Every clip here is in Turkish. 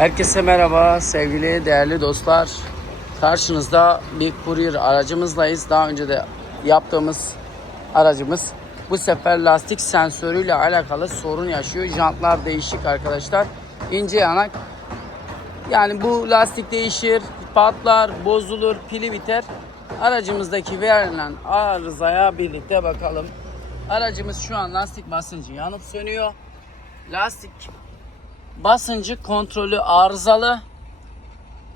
Herkese merhaba sevgili değerli dostlar. Karşınızda bir kuryer aracımızlayız. Daha önce de yaptığımız aracımız bu sefer lastik sensörüyle alakalı sorun yaşıyor. Jantlar değişik arkadaşlar. İnce yanak. Yani bu lastik değişir, patlar, bozulur, pili biter. Aracımızdaki verilen arızaya birlikte bakalım. Aracımız şu an lastik basıncı yanıp sönüyor. Lastik basıncı kontrolü arızalı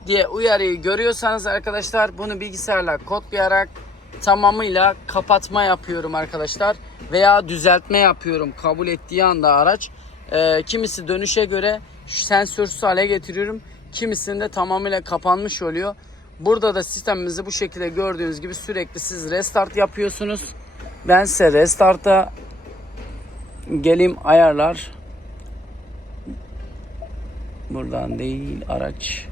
diye uyarıyı görüyorsanız arkadaşlar bunu bilgisayarla kodlayarak tamamıyla kapatma yapıyorum arkadaşlar veya düzeltme yapıyorum kabul ettiği anda araç. Ee, kimisi dönüşe göre sensörsüz hale getiriyorum kimisinde tamamıyla kapanmış oluyor. Burada da sistemimizi bu şekilde gördüğünüz gibi sürekli siz restart yapıyorsunuz. Ben size restart'a geleyim ayarlar Buradan değil araç.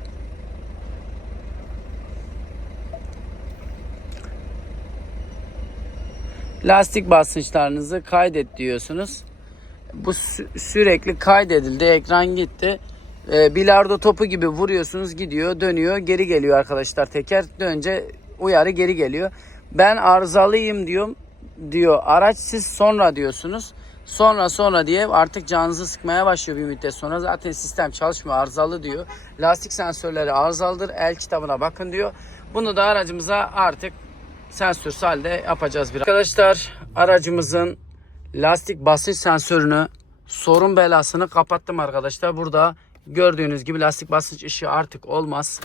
Lastik basınçlarınızı kaydet diyorsunuz. Bu sü- sürekli kaydedildi. Ekran gitti. Ee, bilardo topu gibi vuruyorsunuz gidiyor dönüyor geri geliyor arkadaşlar teker dönünce uyarı geri geliyor. Ben arızalıyım diyorum diyor araç siz sonra diyorsunuz. Sonra sonra diye artık canınızı sıkmaya başlıyor bir müddet sonra. Zaten sistem çalışmıyor arızalı diyor. Lastik sensörleri arızalıdır. El kitabına bakın diyor. Bunu da aracımıza artık sensörsüz halde yapacağız bir. Arkadaşlar aracımızın lastik basınç sensörünü sorun belasını kapattım arkadaşlar. Burada gördüğünüz gibi lastik basınç ışığı artık olmaz.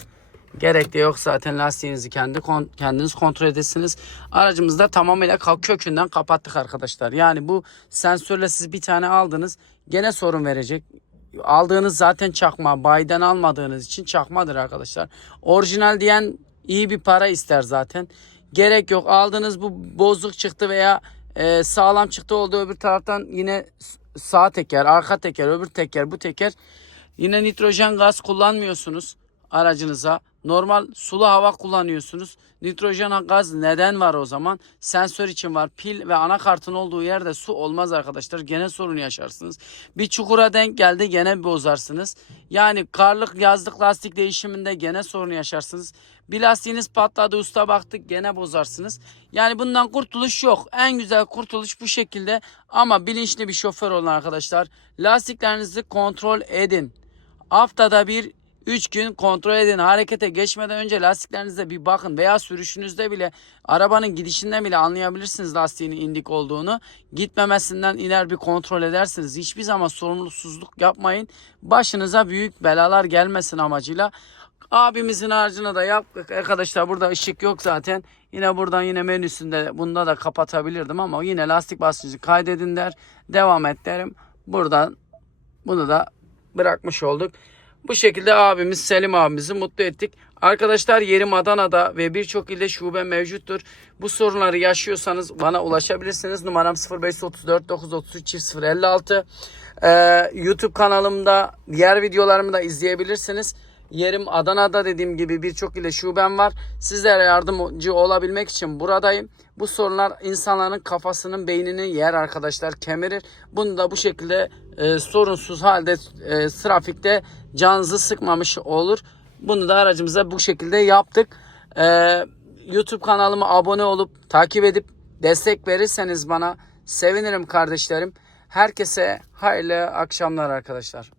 Gerek de yok zaten lastiğinizi kendi kendiniz kontrol edesiniz. Aracımızda tamamıyla ka- kökünden kapattık arkadaşlar. Yani bu sensörle siz bir tane aldınız gene sorun verecek. Aldığınız zaten çakma. Bayiden almadığınız için çakmadır arkadaşlar. Orijinal diyen iyi bir para ister zaten. Gerek yok. Aldığınız bu bozuk çıktı veya e, sağlam çıktı oldu öbür taraftan yine sağ teker, arka teker, öbür teker, bu teker. Yine nitrojen gaz kullanmıyorsunuz aracınıza. Normal sulu hava kullanıyorsunuz. Nitrojen gaz neden var o zaman? Sensör için var. Pil ve anakartın olduğu yerde su olmaz arkadaşlar. Gene sorun yaşarsınız. Bir çukura denk geldi gene bozarsınız. Yani karlık yazlık lastik değişiminde gene sorun yaşarsınız. Bir lastiğiniz patladı usta baktık gene bozarsınız. Yani bundan kurtuluş yok. En güzel kurtuluş bu şekilde. Ama bilinçli bir şoför olun arkadaşlar. Lastiklerinizi kontrol edin. Haftada bir 3 gün kontrol edin. Harekete geçmeden önce lastiklerinize bir bakın veya sürüşünüzde bile arabanın gidişinden bile anlayabilirsiniz lastiğinin indik olduğunu. Gitmemesinden iner bir kontrol edersiniz. Hiçbir zaman sorumsuzluk yapmayın. Başınıza büyük belalar gelmesin amacıyla. Abimizin harcını da yaptık. Arkadaşlar burada ışık yok zaten. Yine buradan yine menüsünde bunda da kapatabilirdim ama yine lastik basıncı kaydedin der. Devam et derim. Buradan bunu da bırakmış olduk. Bu şekilde abimiz Selim abimizi mutlu ettik. Arkadaşlar yerim Adana'da ve birçok ilde şube mevcuttur. Bu sorunları yaşıyorsanız bana ulaşabilirsiniz. Numaram 0534 933 0056. Ee, YouTube kanalımda diğer videolarımı da izleyebilirsiniz. Yerim Adana'da dediğim gibi birçok ile şubem var. Sizlere yardımcı olabilmek için buradayım. Bu sorunlar insanların kafasının beynini yer arkadaşlar kemirir. Bunu da bu şekilde e, sorunsuz halde e, trafikte canınızı sıkmamış olur. Bunu da aracımıza bu şekilde yaptık. E, YouTube kanalıma abone olup takip edip destek verirseniz bana sevinirim kardeşlerim. Herkese hayırlı akşamlar arkadaşlar.